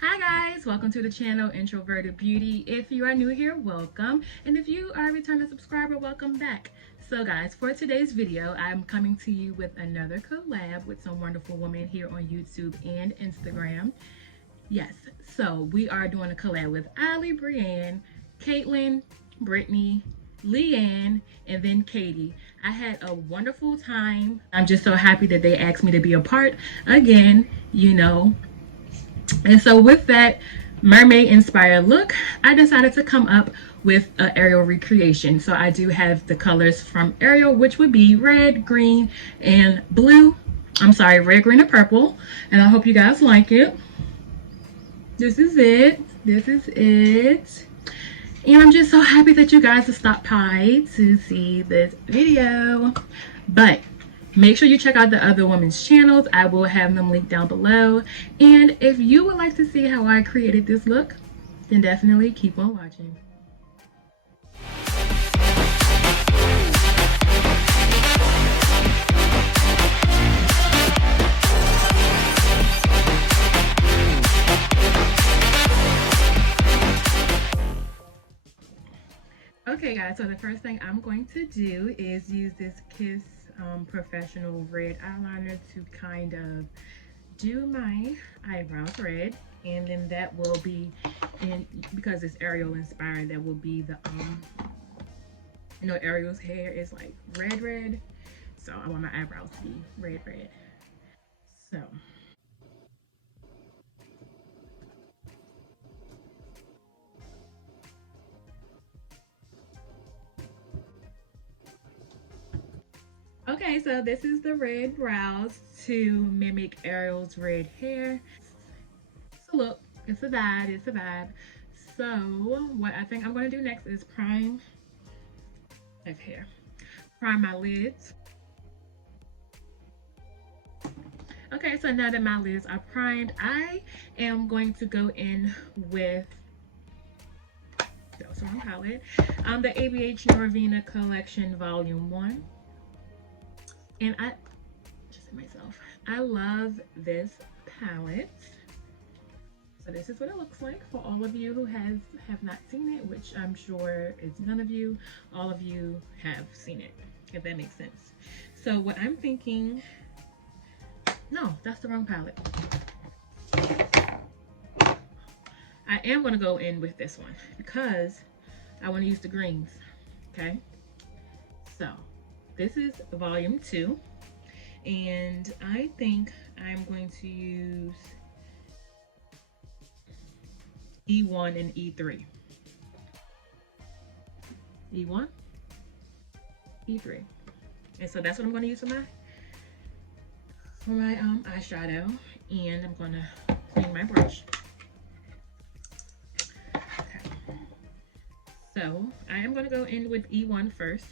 Hi guys, welcome to the channel Introverted Beauty. If you are new here, welcome. And if you are a returning subscriber, welcome back. So guys, for today's video, I'm coming to you with another collab with some wonderful women here on YouTube and Instagram. Yes, so we are doing a collab with Ali, Brienne, Caitlin, Brittany, Leanne, and then Katie. I had a wonderful time. I'm just so happy that they asked me to be a part again, and so with that Mermaid Inspired Look, I decided to come up with an Ariel recreation. So I do have the colors from Ariel, which would be red, green, and blue. I'm sorry, red, green, and purple. And I hope you guys like it. This is it. This is it. And I'm just so happy that you guys have stopped by to see this video. But make sure you check out the other women's channels. I will have them linked down below. And if you would like to see how I created this look, then definitely keep on watching. Okay guys, so the first thing I'm going to do is use this Kiss Professional red eyeliner to kind of do my eyebrows red, and then that will be, in because it's Ariel inspired, that will be the Ariel's hair is like red, so I want my eyebrows to be red. So okay, so this is the red brows to mimic Ariel's red hair. So look, it's a vibe. So what I think I'm going to do next is prime my lids. Okay, so now that my lids are primed, I am going to go in with the ABH Norvina Collection Volume 1. And I love this palette. So this is what it looks like for all of you who have not seen it, which I'm sure is none of you. All of you have seen it, if that makes sense. So what I'm thinking, no, that's the wrong palette. I am going to go in with this one because I want to use the greens. Okay, so this is volume 2, and I think I'm going to use E1 and E3. E1, E3. And so that's what I'm going to use for my eyeshadow. And I'm going to clean my brush. Okay. So I am going to go in with E1 first.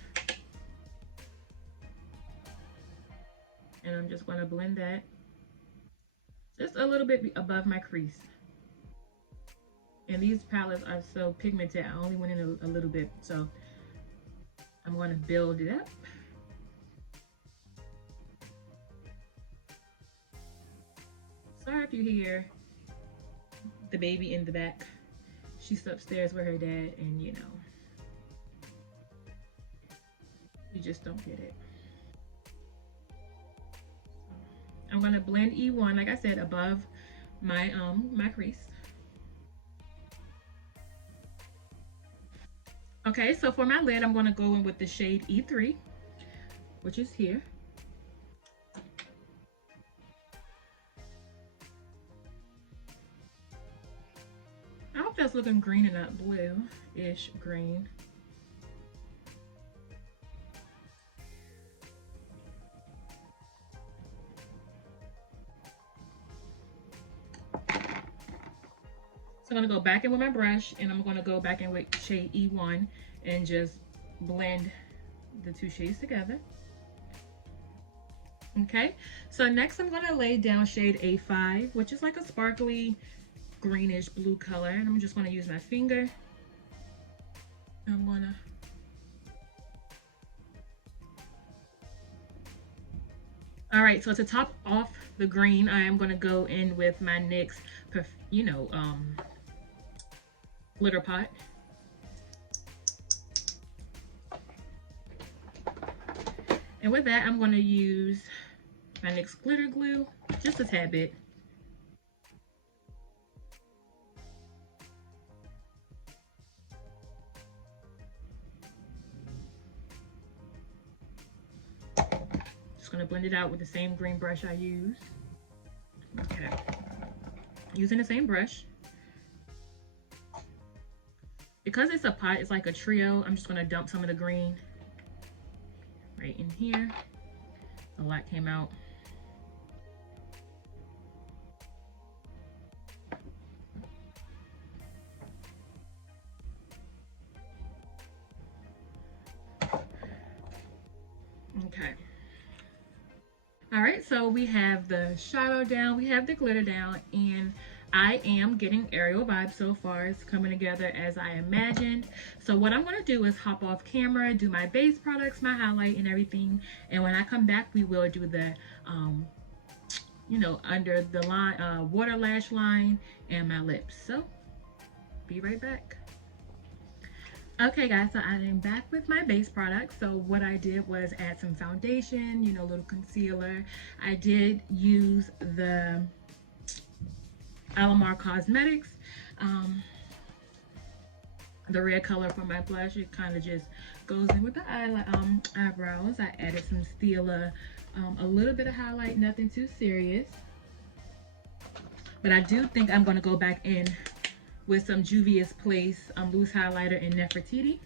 And I'm just going to blend that just a little bit above my crease. And these palettes are so pigmented, I only went in a little bit, so I'm going to build it up. Sorry if you hear the baby in the back. She's upstairs with her dad, and you just don't get it. I'm going to blend E1, like I said, above my my crease. Okay, so for my lid, I'm going to go in with the shade E3, which is here. I hope that's looking green and not blue-ish green. So I'm going to go back in with my brush, and I'm going to go back in with shade E1 and just blend the two shades together. Okay, so next I'm going to lay down shade A5, which is like a sparkly greenish blue color, and I'm just going to use my finger. I'm going to All right, so to top off the green, I am going to go in with my NYX, glitter pot. And with that, I'm going to use my NYX glitter glue, just a tad bit. Just going to blend it out with the same green brush I used. Okay. Using the same brush. Because it's a pot, it's like a trio, I'm just going to dump some of the green right in here. A lot came out. Okay. All right, so we have the shadow down, we have the glitter down, and I am getting Ariel vibes so far. It's coming together as I imagined. So what I'm going to do is hop off camera, do my base products, my highlight and everything. And when I come back, we will do the, under the line, water lash line and my lips. So be right back. Okay guys, so I am back with my base products. So what I did was add some foundation, a little concealer. I did use the Alamar Cosmetics, the red color for my blush. It kind of just goes in with the eyebrows. I added some Stila, a little bit of highlight, nothing too serious. But I do think I'm going to go back in with some Juvia's Place loose highlighter in Nefertiti,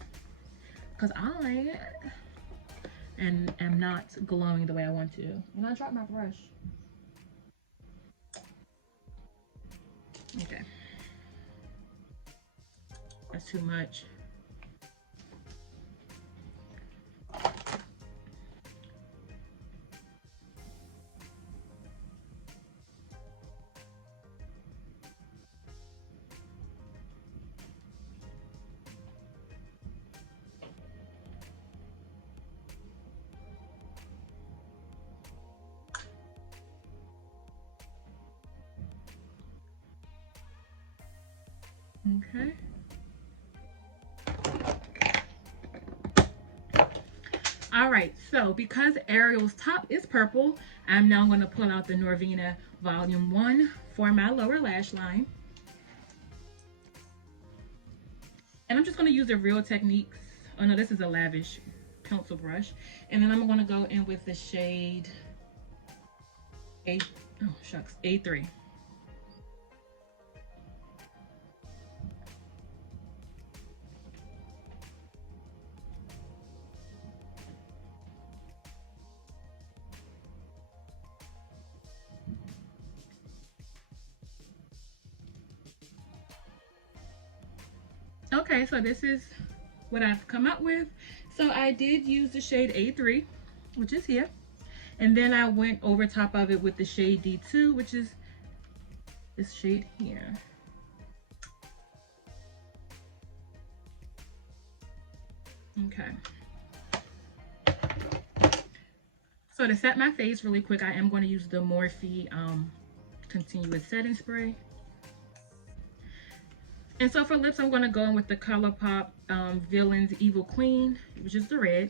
because I am not glowing the way I want to. And I dropped my brush. Okay. That's too much. Okay. All right, so because Ariel's top is purple, I'm now going to pull out the Norvina Volume 1 for my lower lash line. And I'm just going to use the Real Techniques. Oh no, this is a Lavish pencil brush. And then I'm going to go in with the shade A3. Okay, so this is what I've come up with. So I did use the shade A3, which is here. And then I went over top of it with the shade D2, which is this shade here. Okay. So to set my face really quick, I am going to use the Morphe Continuous Setting Spray. And so for lips, I'm going to go in with the ColourPop Villains Evil Queen, which is the red.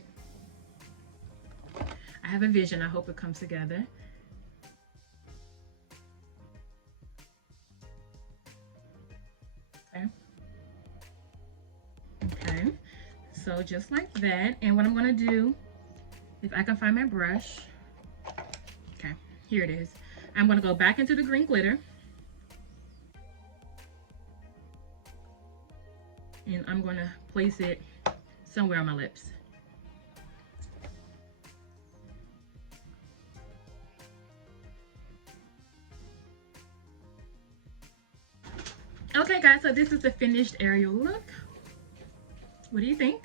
I have a vision. I hope it comes together. Okay. Okay. So just like that. And what I'm going to do, if I can find my brush. Okay, here it is. I'm going to go back into the green glitter. And I'm going to place it somewhere on my lips. Okay guys, so this is the finished Ariel look. What do you think?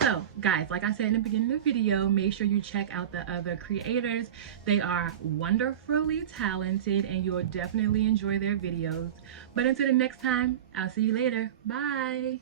So guys, like I said in the beginning of the video, make sure you check out the other creators. They are wonderfully talented and you'll definitely enjoy their videos. But until the next time, I'll see you later. Bye.